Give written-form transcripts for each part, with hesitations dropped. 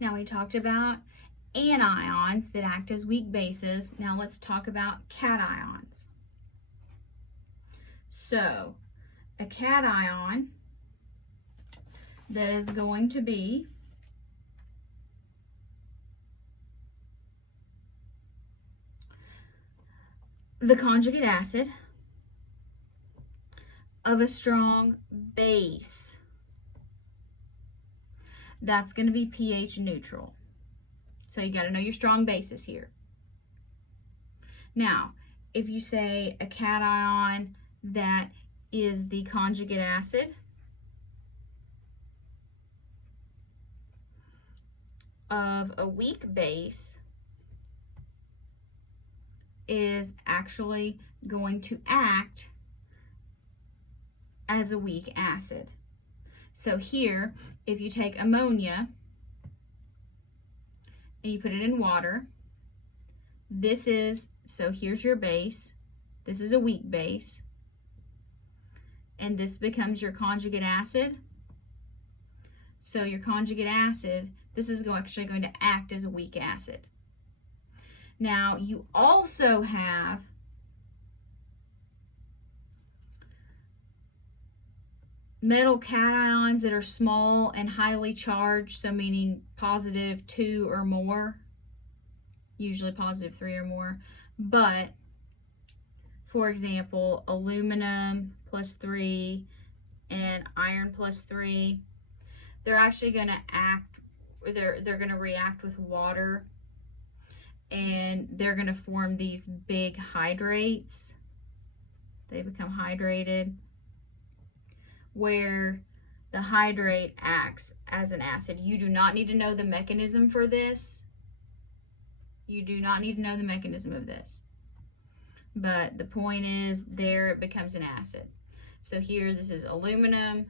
Now we talked about anions that act as weak bases. Now let's talk about cations. So a cation that is going to be the conjugate acid of a strong base. That's going to be pH neutral. So you got to know your strong bases here. Now, if you say a cation that is the conjugate acid of a weak base, is actually going to act as a weak acid. So here, if you take ammonia and you put it in water, so here's your base, this is a weak base, and this becomes your conjugate acid. So your conjugate acid, this is actually going to act as a weak acid. Now you also have metal cations that are small and highly charged, so meaning +2 or more, usually +3 or more. But for example, aluminum +3 and iron +3, they're actually going to they're going to react with water, and they're going to form these big hydrates. They become hydrated, where the hydrate acts as an acid. You do not need to know the mechanism for this. You do not need to know the mechanism of this. But the point is, there it becomes an acid. So here, this is aluminum,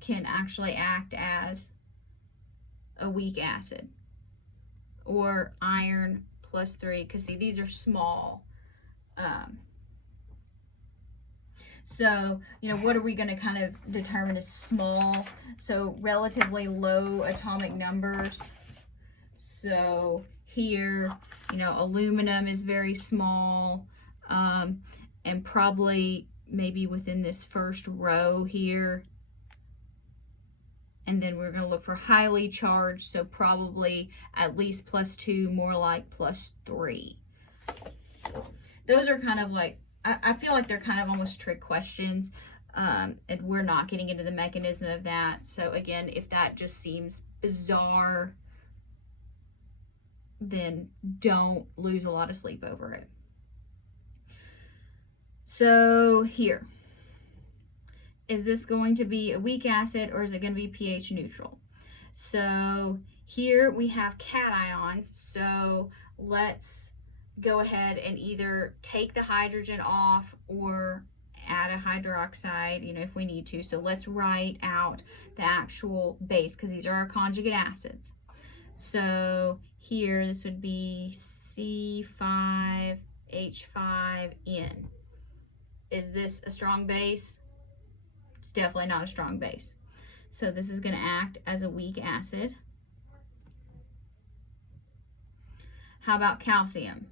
can actually act as a weak acid. Or iron +3, because see, these are small. So, what are we going to kind of determine as small? So relatively low atomic numbers. So here, aluminum is very small, and probably maybe within this first row here. And then we're going to look for highly charged, so probably at least +2, more like +3. Those are kind of like, I feel like they're kind of almost trick questions, and we're not getting into the mechanism of that. So again, if that just seems bizarre, then don't lose a lot of sleep over it. So here, is this going to be a weak acid, or is it going to be pH neutral? So here we have cations, so let's go ahead and either take the hydrogen off or add a hydroxide, if we need to. So let's write out the actual base, because these are our conjugate acids. So here, this would be C5H5N. Is this a strong base? It's definitely not a strong base. So this is going to act as a weak acid. How about calcium?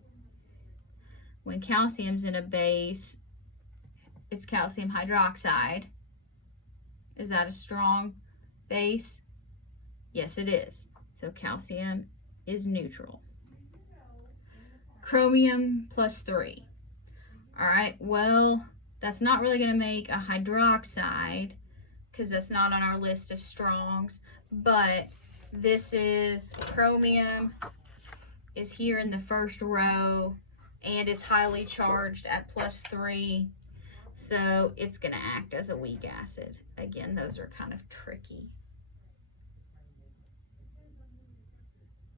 When calcium's in a base, it's calcium hydroxide. Is that a strong base? Yes, it is. So calcium is neutral. Chromium +3. All right, well, that's not really going to make a hydroxide, because that's not on our list of strongs, but this is chromium, is here in the first row, and it's highly charged at +3, so it's going to act as a weak acid. Again, those are kind of tricky.